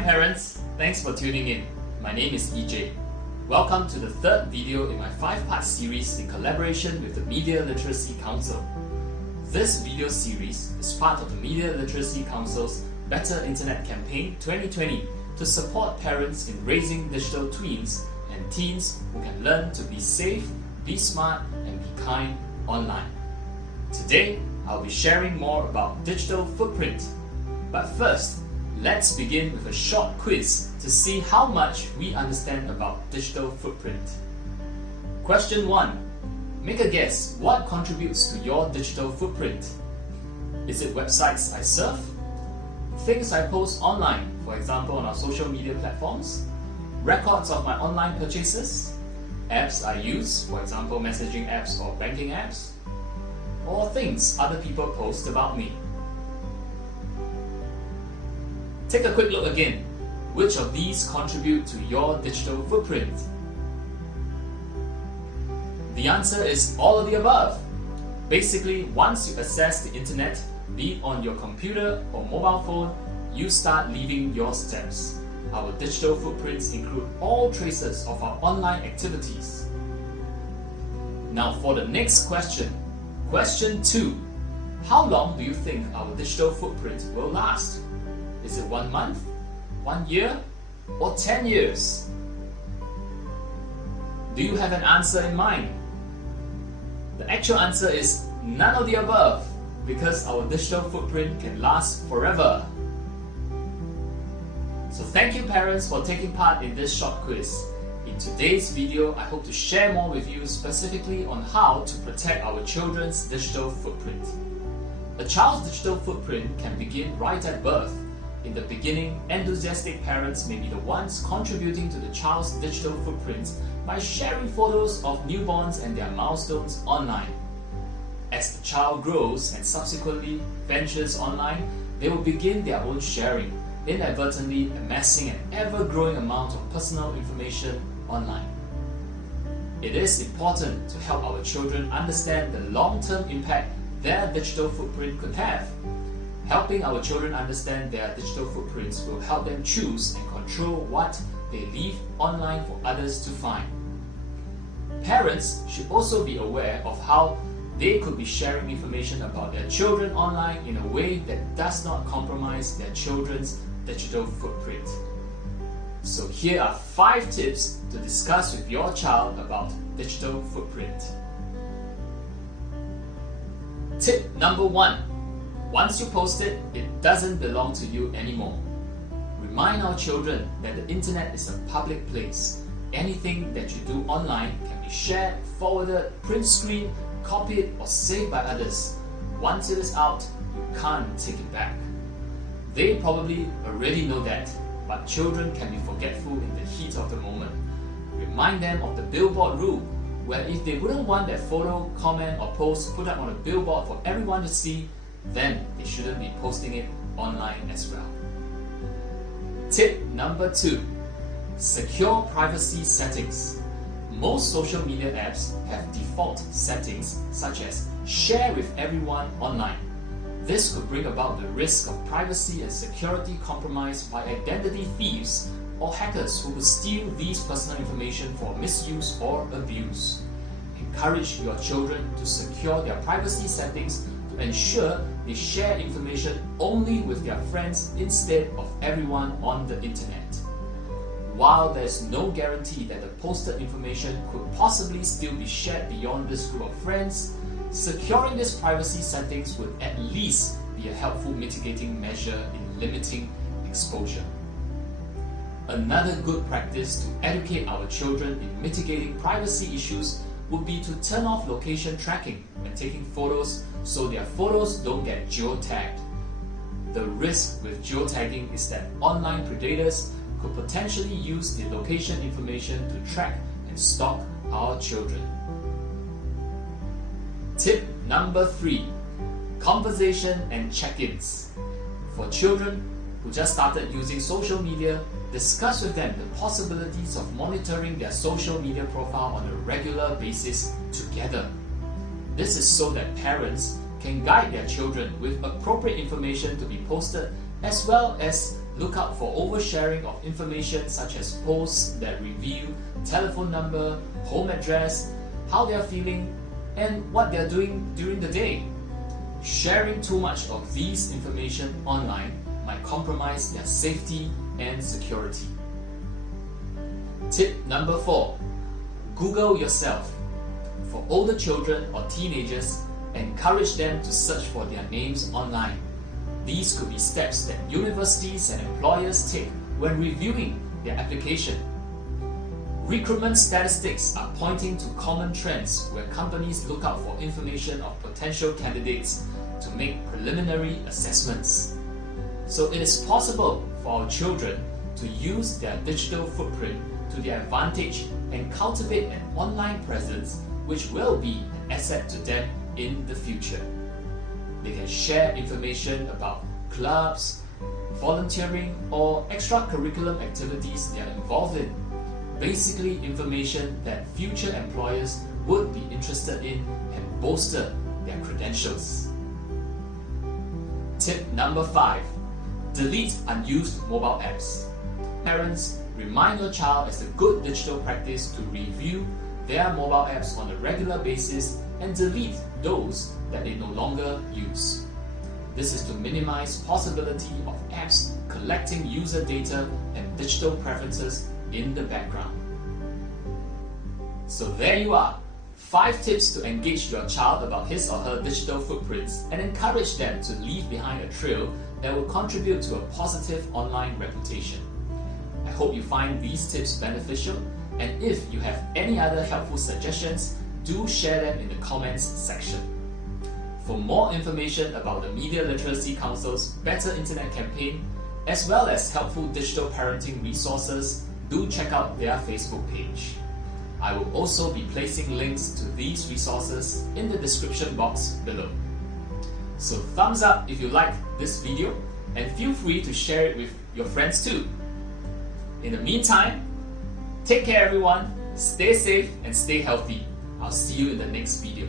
Hi parents, thanks for tuning in. My name is EJ. Welcome to the third video in my 5-part series in collaboration with the Media Literacy Council. This video series is part of the Media Literacy Council's Better Internet Campaign 2020 to support parents in raising digital tweens and teens who can learn to be safe, be smart, and be kind online. Today, I'll be sharing more about digital footprint. But first, let's begin with a short quiz to see how much we understand about digital footprint. Question 1. Make a guess, what contributes to your digital footprint? Is it websites I surf? Things I post online, for example on our social media platforms? Records of my online purchases? Apps I use, for example messaging apps or banking apps? Or things other people post about me? Take a quick look again. Which of these contribute to your digital footprint? The answer is all of the above. Basically, once you access the internet, be it on your computer or mobile phone, you start leaving your steps. Our digital footprints include all traces of our online activities. Now for the next question. Question 2. How long do you think our digital footprint will last? Is it 1 month, 1 year, or 10 years? Do you have an answer in mind? The actual answer is none of the above, because our digital footprint can last forever. So thank you parents for taking part in this short quiz. In today's video, I hope to share more with you specifically on how to protect our children's digital footprint. A child's digital footprint can begin right at birth. In the beginning, enthusiastic parents may be the ones contributing to the child's digital footprint by sharing photos of newborns and their milestones online. As the child grows and subsequently ventures online, they will begin their own sharing, inadvertently amassing an ever-growing amount of personal information online. It is important to help our children understand the long-term impact their digital footprint could have. Helping our children understand their digital footprints will help them choose and control what they leave online for others to find. Parents should also be aware of how they could be sharing information about their children online in a way that does not compromise their children's digital footprint. So here are 5 tips to discuss with your child about digital footprint. Tip number 1. Once you post it, it doesn't belong to you anymore. Remind our children that the internet is a public place. Anything that you do online can be shared, forwarded, print screen, copied, or saved by others. Once it is out, you can't take it back. They probably already know that, but children can be forgetful in the heat of the moment. Remind them of the billboard rule, where if they wouldn't want their photo, comment, or post put up on a billboard for everyone to see, then they shouldn't be posting it online as well. Tip number 2. Secure privacy settings. Most social media apps have default settings such as share with everyone online. This could bring about the risk of privacy and security compromise by identity thieves or hackers who will steal these personal information for misuse or abuse. Encourage your children to secure their privacy settings to ensure they share information only with their friends instead of everyone on the internet. While there is no guarantee that the posted information could possibly still be shared beyond this group of friends, securing these privacy settings would at least be a helpful mitigating measure in limiting exposure. Another good practice to educate our children in mitigating privacy issues would be to turn off location tracking when taking photos so their photos don't get geotagged. The risk with geotagging is that online predators could potentially use the location information to track and stalk our children. Tip number 3. Conversation and check-ins. For children who just started using social media, discuss with them the possibilities of monitoring their social media profile on a regular basis together. This is so that parents can guide their children with appropriate information to be posted, as well as look out for oversharing of information such as posts that reveal telephone number, home address, how they are feeling, and what they are doing during the day. Sharing too much of these information online might compromise their safety and security. Tip number 4. Google yourself. For older children or teenagers, encourage them to search for their names online. These could be steps that universities and employers take when reviewing their application. Recruitment statistics are pointing to common trends where companies look out for information of potential candidates to make preliminary assessments. So it is possible for our children to use their digital footprint to their advantage and cultivate an online presence which will be an asset to them in the future. They can share information about clubs, volunteering, or extracurricular activities they are involved in. Basically, information that future employers would be interested in and bolster their credentials. Tip number 5. Delete unused mobile apps. Parents, remind your child as a good digital practice to review their mobile apps on a regular basis and delete those that they no longer use. This is to minimize possibility of apps collecting user data and digital preferences in the background. So there you are, 5 tips to engage your child about his or her digital footprints and encourage them to leave behind a trail that will contribute to a positive online reputation. I hope you find these tips beneficial, and if you have any other helpful suggestions, do share them in the comments section. For more information about the Media Literacy Council's Better Internet campaign, as well as helpful digital parenting resources, do check out their Facebook page. I will also be placing links to these resources in the description box below. So thumbs up if you liked this video, and feel free to share it with your friends too. In the meantime, take care everyone, stay safe and stay healthy. I'll see you in the next video.